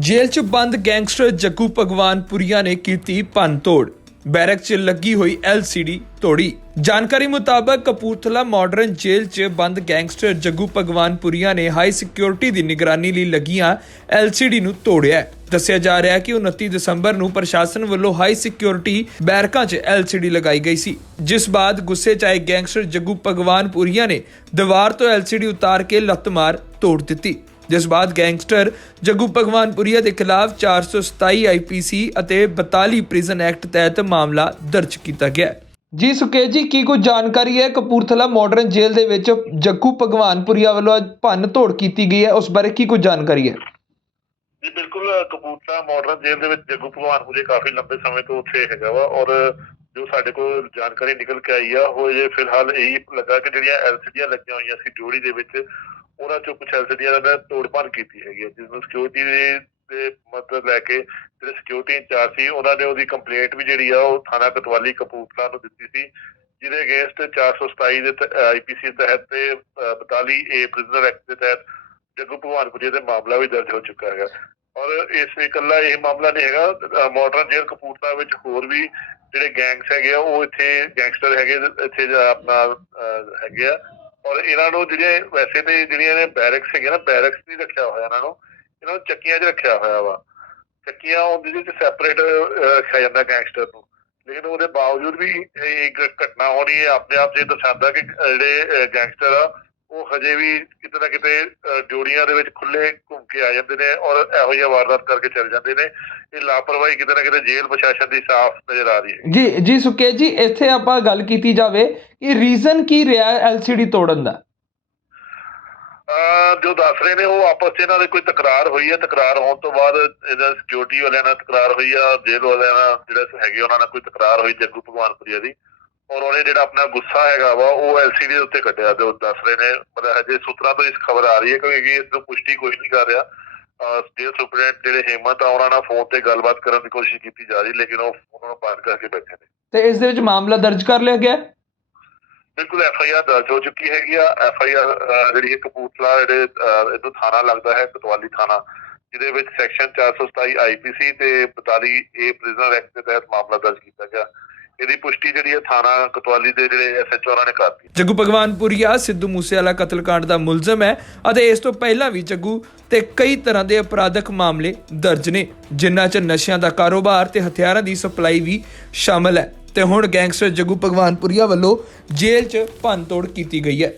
ਜੇਲ੍ਹ 'ਚ ਬੰਦ ਗੈਂਗਸਟਰ ਜੱਗੂ ਭਗਵਾਨਪੁਰੀਆ ਨੇ ਕੀਤੀ ਭੰਨਤੋੜ। ਬੈਰਕ 'ਚ ਲੱਗੀ ਹੋਈ LCD ਤੋੜੀ। ਜਾਣਕਾਰੀ ਮੁਤਾਬਕ ਕਪੂਰਥਲਾ ਮਾਡਰਨ ਜੇਲ੍ਹ 'ਚ ਬੰਦ ਗੈਂਗਸਟਰ ਜੱਗੂ ਭਗਵਾਨਪੁਰੀਆ ਨੇ ਹਾਈ ਸਿਕਿਉਰਿਟੀ ਦੀ ਨਿਗਰਾਨੀ ਲਈ ਲੱਗੀਆਂ LCD ਨੂੰ ਤੋੜਿਆ ਦੱਸਿਆ ਜਾ ਰਿਹਾ ਹੈ ਕਿ 29 ਦਸੰਬਰ ਨੂੰ ਪ੍ਰਸ਼ਾਸਨ ਵੱਲੋਂ ਹਾਈ ਸਿਕਿਉਰਿਟੀ ਬੈਰਕਾਂ 'ਚ LCD ਲਗਾਈ ਗਈ ਸੀ। ਜਿਸ ਬਾਅਦ ਗੁੱਸੇ 'ਚ ਆਏ ਗੈਂਗਸਟਰ ਜੱਗੂ ਭਗਵਾਨਪੁਰੀਆ ਨੇ ਦੀਵਾਰ ਤੋਂ LCD ਉਤਾਰ ਕੇ ਲੱਤ ਮਾਰ ਤੋੜ ਦਿੱਤੀ। ਜਿਸ ਬਾਅਦ ਗੈਂਗਸਟਰ ਜੱਗੂ ਭਗਵਾਨਪੁਰੀਆ ਦੇ ਖਿਲਾਫ 427 ਆਈਪੀਸੀ ਅਤੇ 42 ਪ੍ਰਿਜ਼ਨ ਐਕਟ ਤਹਿਤ ਮਾਮਲਾ ਦਰਜ ਕੀਤਾ ਗਿਆ ਹੈ। ਜੀ ਸੁਕੇਸ਼ ਜੀ ਕੀ ਕੋਈ ਜਾਣਕਾਰੀ ਹੈ? ਕਪੂਰਥਲਾ ਮਾਡਰਨ ਜੇਲ੍ਹ ਦੇ ਵਿੱਚ ਜੱਗੂ ਭਗਵਾਨਪੁਰੀਆ ਵੱਲੋਂ ਅੱਜ ਭੰਨ ਤੋੜ ਕੀਤੀ ਗਈ ਹੈ। ਉਸ ਬਾਰੇ ਕੀ ਕੋਈ ਜਾਣਕਾਰੀ ਹੈ? ਜੀ ਬਿਲਕੁਲ ਕਪੂਰਥਲਾ ਮਾਡਰਨ ਜੇਲ੍ਹ ਦੇ ਵਿੱਚ ਜੱਗੂ ਭਗਵਾਨਪੁਰੇ ਕਾਫੀ ਲੰਬੇ ਸਮੇਂ ਤੋਂ ਉੱਥੇ ਹੈਗਾ ਵਾ ਔਰ ਜੋ ਸਾਡੇ ਕੋਲ ਜਾਣਕਾਰੀ ਨਿਕਲ ਕੇ ਆਈ ਆ ਉਹ ਜੇ ਫਿਲਹਾਲ ਇਹੀ ਲੱਗਾ ਕਿ ਜਿਹੜੀਆਂ ਐਲਸੀਡੀਆਂ ਲੱਗੀਆਂ ਹੋਈਆਂ ਸੀ ਡਿਊਟੀ ਦੇ ਵਿੱਚ ਉਹਨਾਂ ਚੋਂ ਕੁਝ ਐਲਸੀਡੀਆਂ ਦਾ ਤੋੜਪਾਨ ਕੀਤੀ ਹੈਗੀ ਹੈ ਜਿਸ ਨੂੰ ਸਿਕਿਉਰਿਟੀ ਦੇ ਦੇ ਮਦਦ ਲੈ ਕੇ ਜਿਹੜੇ ਸਿਕਿਉਰਿਟੀ ਇੰਚਾਰਜ ਸੀ, ਉਹਨਾਂ ਨੇ ਉਹਦੀ ਕੰਪਲੇਂਟ ਵੀ ਜਿਹੜੀ ਆ, ਉਹ ਥਾਣਾ ਕਤਵਾਲੀ ਕਪੂਰਥਲਾ ਨੂੰ ਦਿੱਤੀ ਸੀ, ਜਿਹਦੇ ਅਗੇਂਸਟ 427 ਦੇ ਆਈਪੀਸੀ ਤਹਿਤ ਤੇ 42 ਏ ਪ੍ਰਿਜ਼ਨਰ ਐਕਟ ਦੇ ਤਹਿਤ ਜੱਗੂ ਭਗਵਾਨਪੁਰੇ ਦੇ ਮਾਮਲਾ ਵੀ ਦਰਜ ਹੋ ਚੁੱਕਾ ਹੈਗਾ। ਔਰ ਇਸ ਇਕੱਲਾ ਇਹ ਮਾਮਲਾ ਨਹੀਂ ਹੈਗਾ ਮਾਡਰਨ ਜੇਲ੍ਹ ਕਪੂਰਥਲਾ ਵਿੱਚ ਹੋਰ ਵੀ ਜਿਹੜੇ ਗੈਂਗਸ ਹੈਗੇ ਆ, ਉਹ ਇੱਥੇ ਗੈਂਗਸਟਰ ਹੈਗੇ, ਇੱਥੇ ਆਪਣਾ ਹੈਗੇ ਆ। ਔਰ ਇਹਨਾਂ ਨੂੰ ਜਿਹੜੇ ਵੈਸੇ ਤੇ ਜਿਹੜੀਆਂ ਨੇ ਬੈਰਕਸ ਹੈਗੇ ਨਾ ਬੈਰਕਸ ਨਹੀਂ ਰੱਖਿਆ ਹੋਇਆ ਇਹਨਾਂ ਨੂੰ ਇਹਨਾਂ ਨੂੰ ਚੱਕੀਆਂ 'ਚ ਰੱਖਿਆ ਹੋਇਆ ਵਾ। ਚੱਕੀਆਂ ਉਹਦੇ ਵਿੱਚ ਸੈਪਰੇਟ ਰੱਖਿਆ ਜਾਂਦਾ ਗੈਂਗਸਟਰ ਨੂੰ। ਲੇਕਿਨ ਉਹਦੇ ਬਾਵਜੂਦ ਵੀ ਇੱਕ ਘਟਨਾ ਹੋਣੀ ਹੈ, ਆਪਣੇ ਆਪ 'ਚ ਦਰਸਾਉਂਦਾ ਕਿ ਜਿਹੜੇ ਗੈਂਗਸਟਰ ਆ ਹਜੇ ਵੀ ਕਿਤੇ ਨਾ ਕਿਤੇ ਡਿਊਟੀਆਂ ਦੇ ਵਿੱਚ ਖੁੱਲੇ ਘੁੰਮ ਕੇ ਆ ਜਾਂਦੇ ਨੇ ਔਰ ਇਹੋ ਜਿਹੀਆਂ ਵਾਰਦਾਤ ਕਰਕੇ ਚੱਲ ਜਾਂਦੇ ਨੇ। ਇਹ ਲਾਪਰਵਾਹੀ ਕਿਤੇ ਨਾ ਕਿਤੇ ਜੇਲ੍ਹ ਪ੍ਰਸ਼ਾਸਨ ਦੀ ਸਾਫ਼ ਨਜ਼ਰ ਆ ਰਹੀ ਹੈ। ਜੀ ਜੀ ਸੁਕੇਸ਼ ਜੀ ਇੱਥੇ ਆਪਾਂ ਗੱਲ ਕੀਤੀ ਜਾਵੇ ਕਿ ਰੀਜ਼ਨ ਕੀ ਰਿਹਾ LCD ਤੋੜਨ ਦਾ? ਜੋ ਦੱਸ ਰਹੇ ਨੇ ਉਹ ਆਪਸ 'ਚ ਇਹਨਾਂ ਦੇ ਕੋਈ ਤਕਰਾਰ ਹੋਈ ਹੈ। ਤਕਰਾਰ ਹੋਣ ਤੋਂ ਬਾਅਦ ਇਹਦਾ ਸਿਕਿਉਰਿਟੀ ਵਾਲਿਆਂ ਨਾਲ ਤਕਰਾਰ ਹੋਈ ਆ ਜੇਲ੍ਹ ਵਾਲਿਆਂ ਨਾਲ ਜਿਹੜਾ ਹੈਗੇ ਉਹਨਾਂ ਨਾਲ ਕੋਈ ਤਕਰਾਰ ਹੋਈ ਜੱਗੂ ਭਗਵਾਨਪੁਰੀਆ ਦੀ। ਔਰ ਉਹਨੇ ਜਿਹੜਾ ਆਪਣਾ ਗੁੱਸਾ ਹੈਗਾ ਵਾ ਉਹ ਐਲਸੀਡੀ ਦੇ ਉੱਤੇ ਕੱਢਿਆ ਤੇ ਉਹ ਦੱਸ ਰਹੇ ਨੇ ਮਤਲਬ ਹਜੇ ਸੂਤਰਾਂ ਤੋਂ ਇਸ ਖਬਰ ਆ ਰਹੀ ਹੈ ਕਿਉਂਕਿ ਇਸ ਨੂੰ ਪੁਸ਼ਟੀ ਕੋਈ ਨਹੀਂ ਕਰ ਰਿਹਾ। ਜੇਲ੍ਹ ਸੁਪਰਡੈਂਟ ਜਿਹੜੇ ਹੇਮੰਤ ਆ ਉਹਨਾਂ ਨਾਲ ਫੋਨ ਤੇ ਗੱਲਬਾਤ ਕਰਨ ਦੀ ਕੋਸ਼ਿਸ਼ ਕੀਤੀ ਜਾ ਰਹੀ ਲੇਕਿਨ ਉਹ ਉਹਨਾਂ ਨੂੰ ਬੰਦ ਕਰਕੇ ਬੈਠੇ ਨੇ। ਤੇ ਇਸ ਦੇ ਵਿੱਚ ਮਾਮਲਾ ਦਰਜ ਕਰ ਲਿਆ ਗਿਆ? ਬਿਲਕੁਲ ਐਫ ਆਈ ਆਰ ਦਰਜ ਹੋ ਚੁੱਕੀ ਹੈਗੀ ਆ। ਐਫ ਆਈ ਆਰ ਜਿਹੜੀ ਕਪੂਰਥਲਾ ਜਿਹੜੇ ਇਹਨੂੰ ਥਾਣਾ ਲੱਗਦਾ ਹੈ ਕਤਵਾਲੀ ਥਾਣਾ ਜਿਹਦੇ ਵਿੱਚ ਸੈਕਸ਼ਨ 427 ਆਈਪੀਸੀ ਤੇ 42 ਏ ਪ੍ਰਿਜ਼ਨਰ ਐਕਟ ਦੇ ਤਹਿਤ ਮਾਮਲਾ ਦਰਜ ਕੀਤਾ ਗਿਆ। ਇਹਦੀ ਪੁਸ਼ਟੀ ਜਿਹੜੀ ਹੈ ਥਾਣਾ ਕਤਵਾਲੀ ਦੇ ਜਿਹੜੇ ਐਸਐਚਓ ਨੇ ਕਰਤੀ। ਜੱਗੂ ਭਗਵਾਨਪੁਰੀਆ ਸਿੱਧੂ ਮੂਸੇਵਾਲਾ ਕਤਲकांड ਦਾ ਮੁਲਜ਼ਮ ਹੈ ਅਤੇ ਇਸ ਤੋਂ ਪਹਿਲਾਂ ਵੀ ਜੱਗੂ ਤੇ ਕਈ ਤਰ੍ਹਾਂ ਦੇ ਅਪਰਾਧਕ ਮਾਮਲੇ ਦਰਜ ਨੇ, ਜਿਨ੍ਹਾਂ 'ਚ ਨਸ਼ਿਆਂ ਦਾ ਕਾਰੋਬਾਰ ਤੇ ਹਥਿਆਰਾਂ ਦੀ ਸਪਲਾਈ ਵੀ ਸ਼ਾਮਲ ਹੈ। ਤੇ ਹੁਣ ਗੈਂਗਸਟਰ ਜੱਗੂ ਭਗਵਾਨਪੁਰੀਆ ਵੱਲੋਂ ਜੇਲ੍ਹ 'ਚ ਭੰਨਤੋੜ ਕੀਤੀ ਗਈ ਹੈ।